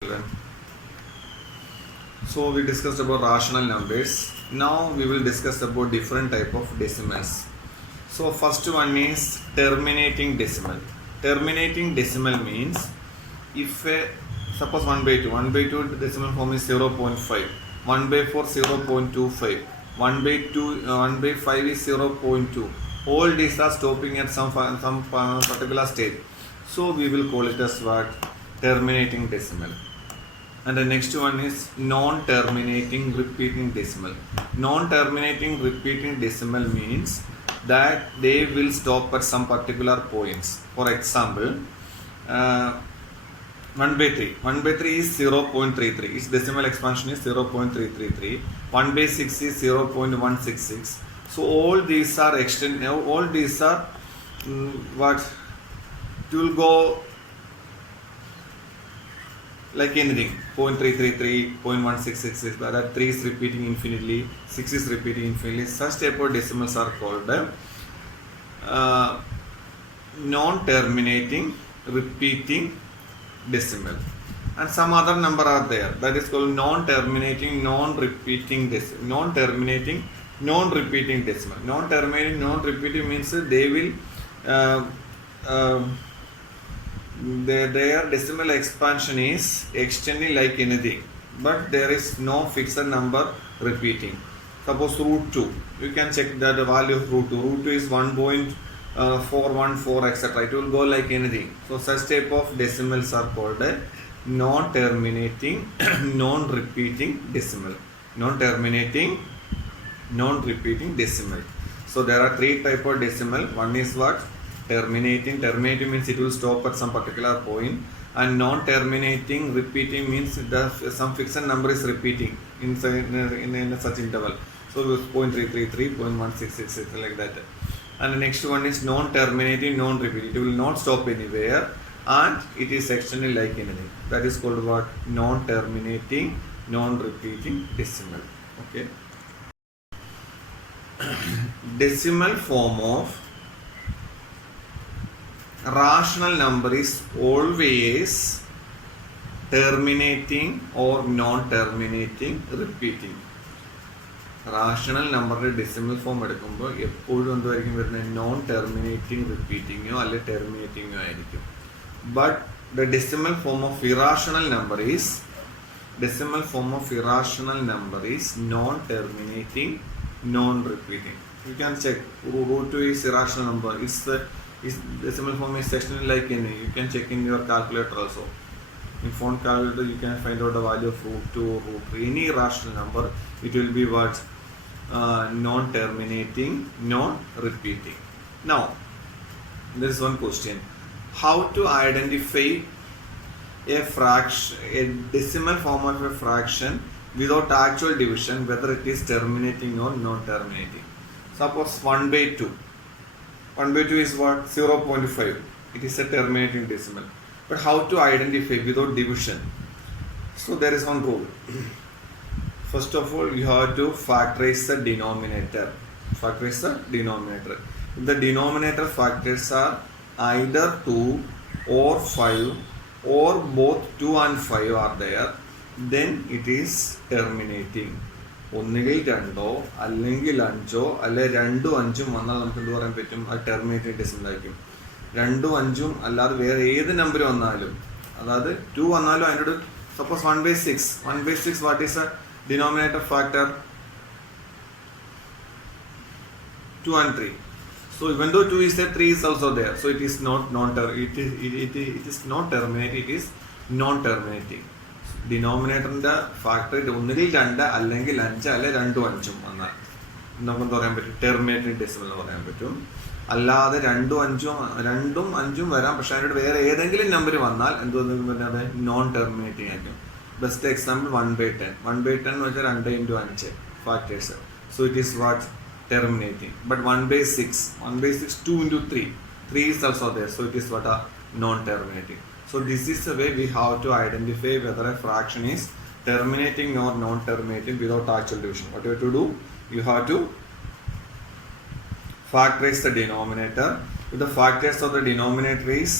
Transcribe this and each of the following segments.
So we discussed about rational numbers. Now we will discuss about different type of decimals. So first one is terminating decimal. Terminating decimal means if suppose 1 by 2, 1 by 2 decimal form is 0.5, 1 by 4 0.25, 1 by 2, 1 by 5 is 0.2. All these are stopping at some particular stage. So we will call it as what? Terminating decimal. And the next one is non-terminating repeating decimal. Non-terminating repeating decimal means that they will stop at some particular points. For example, 1 by 3. 1 by 3 is 0.33. Its decimal expansion is 0.333. 1 by 6 is 0.166. So all these are all these are what? It will go like anything, 0.333, 0.1666, that 3 is repeating infinitely, 6 is repeating infinitely. Such type of decimals are called non-terminating repeating decimal. And some other number are there, that is called non-terminating non-repeating decimal. Non-terminating non-repeating decimal. Non-terminating non-repeating means they will their decimal expansion is extending like anything, but there is no fixed number repeating. Suppose root 2, you can check that the value of root 2. Root 2 is 1.414, etc. It will go like anything. So such type of decimals are called non-terminating non-repeating decimal. Non-terminating non-repeating decimal. So there are three type of decimal. One is what? Terminating. Terminating means it will stop at some particular point, and non-terminating repeating means that some fixed number is repeating in such interval. So 0.333, 0.1666, like that. And the next one is non-terminating non-repeating. It will not stop anywhere and it is extended like anything. That is called what? Non-terminating non-repeating decimal. Okay. Decimal form of rational number is always terminating or non-terminating repeating. Rational നമ്പറിൻ്റെ decimal form എടുക്കുമ്പോൾ എപ്പോഴും എന്തായിരിക്കും വരുന്നത്? Non terminating റിപ്പീറ്റിങ്ങോ അല്ലെ ടെർമിനേറ്റിങ്ങോ ആയിരിക്കും. But the decimal form of irrational number is known terminating non repeating. You can check root 2 is irrational number. Its decimal form is sectional like any. You can check in your calculator also. In phone calculator you can find out the value of root 2 or root 3. Any rational number, it will be what? Non-terminating, non-repeating. Now, there is one question. How to identify a decimal form of a fraction without actual division, whether it is terminating or non-terminating? Suppose 1 by 2. 1 by 2 is what? 0.5. It is a terminating decimal. But how to identify without division? So there is one rule. First of all, you have to factorize the denominator. If the denominator factors are either 2 or 5 or both 2 and 5 are there, then it is terminating. ഒന്നുകിൽ 2 അല്ലെങ്കിൽ 5 അല്ലെ 2 5 വന്നാൽ നമുക്ക് എന്ത് പറയാൻ പറ്റും? അത് terminating decimal ആയിരിക്കും. 2 5 അല്ലാതെ വേറെ ഏത് നമ്പർ വന്നാലും, അതായത് 2 വന്നാലും അതിനോട് suppose 1 by 6 what is A denominator factor? 2 and 3. So even though 2 is there, 3 is also there. So it is not terminating, it is non-terminating. ഡിനോമിനേറ്ററിൻ്റെ ഫാക്ടർ ഒന്നുകിൽ 2 അല്ലെങ്കിൽ 5 അല്ലെ 2 5 വന്നാൽ നമുക്ക് എന്താ പറയാൻ പറ്റും? ടെർമിനേറ്റിംഗ് ഡെസിമൽ എന്ന് പറയാൻ പറ്റും. അല്ലാതെ 2 5 വരാം, പക്ഷെ അതിനോട് വേറെ ഏതെങ്കിലും നമ്പർ വന്നാൽ എന്തോന്ന് പറഞ്ഞാൽ നോൺ ടെർമിനേറ്റിംഗ് ആയിരിക്കും. Best example 1 by 10. 1 by 10 എന്ന് വെച്ചാൽ 2 into 5 factors. So it is what? Terminating. But 1 by 6, 2 into 3 is also there. So it is what? Non-terminating. So this is the way we have to identify whether a fraction is terminating or non-terminating without actual division. What you have to do? You have to factorize the denominator. If the factors of the denominator is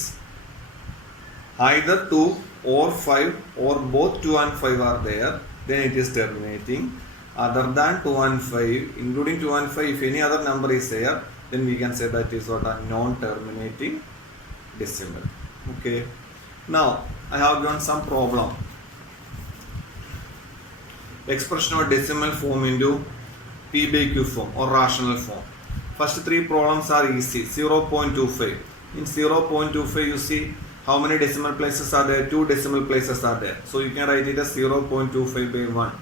either 2 or 5 or both 2 and 5 are there, then it is terminating. Other than 2 and 5, including 2 and 5, if any other number is there, then we can say that is what a non-terminating decimal. Okay. Now I have given some problem. Expression of decimal form into P by Q form or rational form. First three problems are easy. 0.25. In 0.25 you see how many decimal places are there? 2 decimal places are there. So you can write it as 0.25 by 1.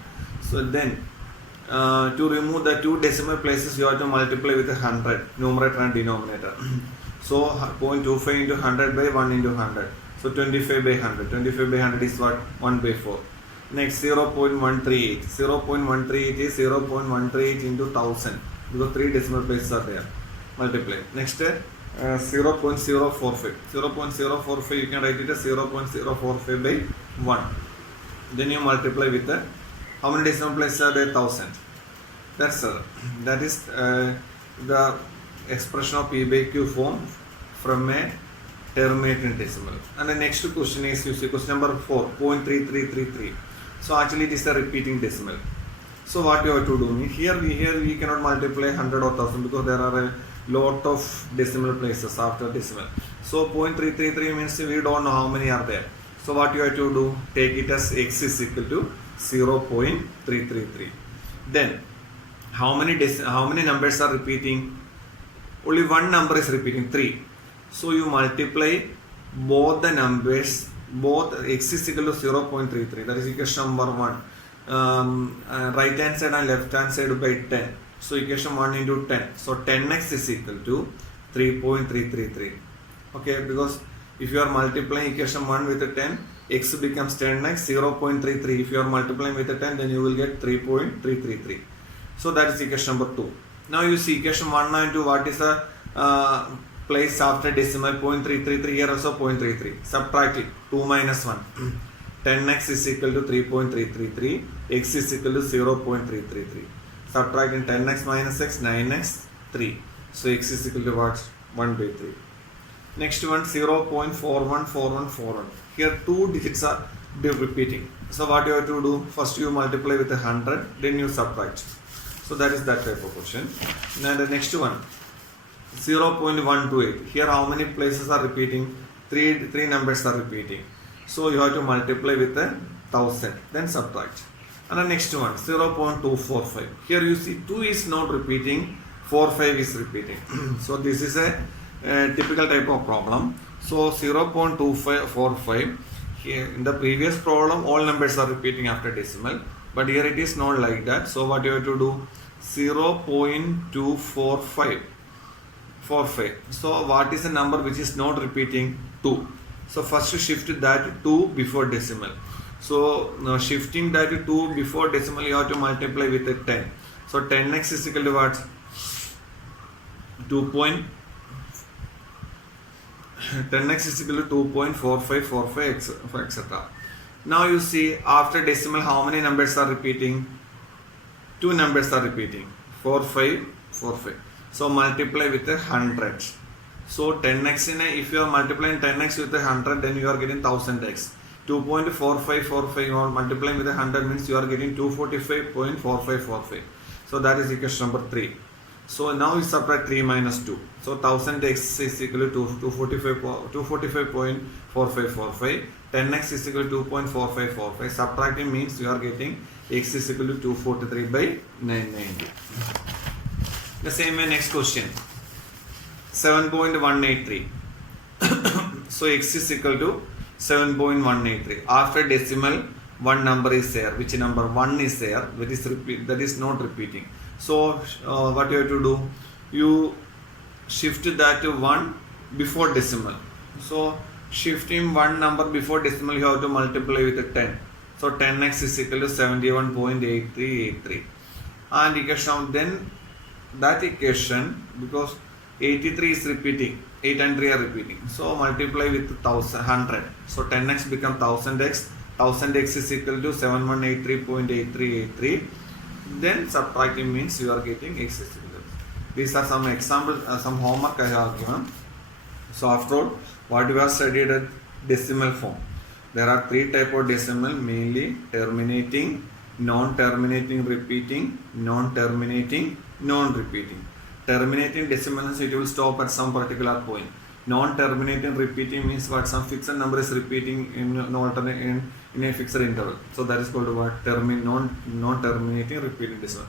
So then to remove the 2 decimal places you have to multiply with 100, numerator and denominator. So 0.25 into 100 by 1 into 100. So 25 by 100. 25 by 100 is what? 1 by 4. Next 0.138. 0.138 is 0.138 into 1000 because 3 decimal places are there. Multiply. Next 0.045. 0.045 you can write it as 0.045 by 1. Then you multiply with how many decimal places are there? 1000. That is the expression of P by Q form from a terminating decimal. And the next question is, you see, question number 4, 0.3333. So actually it is a repeating decimal. So what you have to do? Here we cannot multiply 100 or 1000 because there are a lot of decimal places after decimal. So 0.333 means we don't know how many are there. So what you have to do? Take it as x is equal to 0.333. Then how many numbers are repeating? Only one number is repeating, 3. So you multiply both the numbers, both x is equal to 0.33, that is equation number 1. Right hand side and left hand side by 10. So equation 1 into 10. So 10x is equal to 3.333. Okay, because if you are multiplying equation 1 with 10, x becomes 10x, 0.33. If you are multiplying with 10, then you will get 3.333. So that is equation number 2. Now you see equation 1 and 2, what is the place after decimal? 0.333, here also 0.33. Subtract it, 2 minus 1. 10x is equal to 3.333, x is equal to 0.333. Subtracting 10x minus x, 9x, 3. So x is equal to what? 1 by 3. Next one, 0.414141. Here 2 digits are repeating. So what you have to do? First you multiply with 100, then you subtract. So that is that type of question. Now the next one, 0.128. Here how many places are repeating? Three numbers are repeating. So you have to multiply with 1000, then subtract. And the next one, 0.245. Here you see 2 is not repeating, 45 is repeating. So this is a typical type of problem. So 0.245. Here in the previous problem all numbers are repeating after decimal, but here it is not like that. So what you have to do? 0.245. So what is the number which is not repeating? 2. So first shift that 2 before decimal. So shifting that 2 before decimal, you have to multiply with 10. So 10x is equal to what? 10x is equal to 2.4545 etc. Now you see after decimal how many numbers are repeating? 2 numbers are repeating, 4545. So multiply with 100. So 10x if you are multiplying 10x with 100, then you are getting 1000x. 2.4545 or multiplying with 100 means you are getting 245.4545. So that is equation number 3. So now we subtract 3 minus 2. So 1000x is equal to 245.4545. 10x is equal to 2.4545. Subtracting means you are getting x is equal to 243 by 990. The same way next question. 7.183. So x is equal to 7.183. After decimal, one number is there. Which number? 1 is there. That is not repeating. So what you have to do? You shift that to 1 before decimal. So shifting one number before decimal, you have to multiply with 10. So 10x is equal to 71.8383. And equation, then that equation, because 83 is repeating, 8 and 3 are repeating. So multiply with 100. So 10x becomes 1000x. 1000x is equal to 7183.8383. Then subtracting means you are getting x is equal to. These are some examples, some homework I have given. So after all, what we have studied at decimal form. There are three type of decimal, mainly terminating, non-terminating, repeating, non-terminating, non-repeating. Terminating decimal means it will stop at some particular point. Non-terminating repeating means what? Some fixed number is repeating in alternate in a fixed interval. So that is called what? Non-terminating repeating decimal.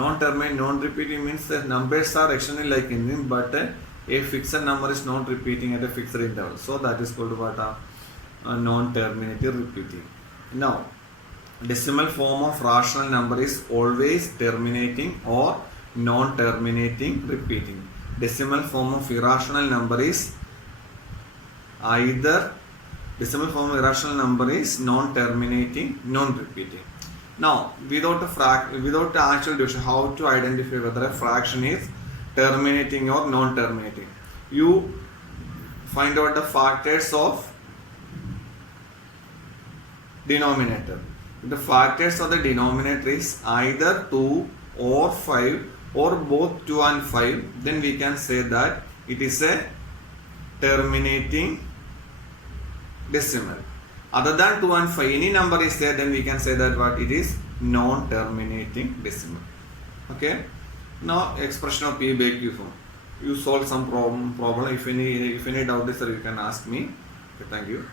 Non-terminating, non-repeating means the numbers are externally like in, but a fixed number is not repeating at a fixed interval. So that is called what? Non-terminating repeating. Now, decimal form of rational number is always terminating or non-terminating repeating. Decimal form of irrational number is either decimal form of irrational number is non-terminating, non-repeating. Now, without the actual division, how to identify whether a fraction is terminating or non-terminating? You find out the factors of denominator. The factors of the denominator is either 2 or 5 or both 2 and 5, then we can say that it is a terminating decimal. Other than 2 and 5, any number is there, then we can say that what it is non-terminating decimal. Okay. Now expression of P by Q form. You solve some problem. If any doubt is there, you can ask me. Okay, thank you.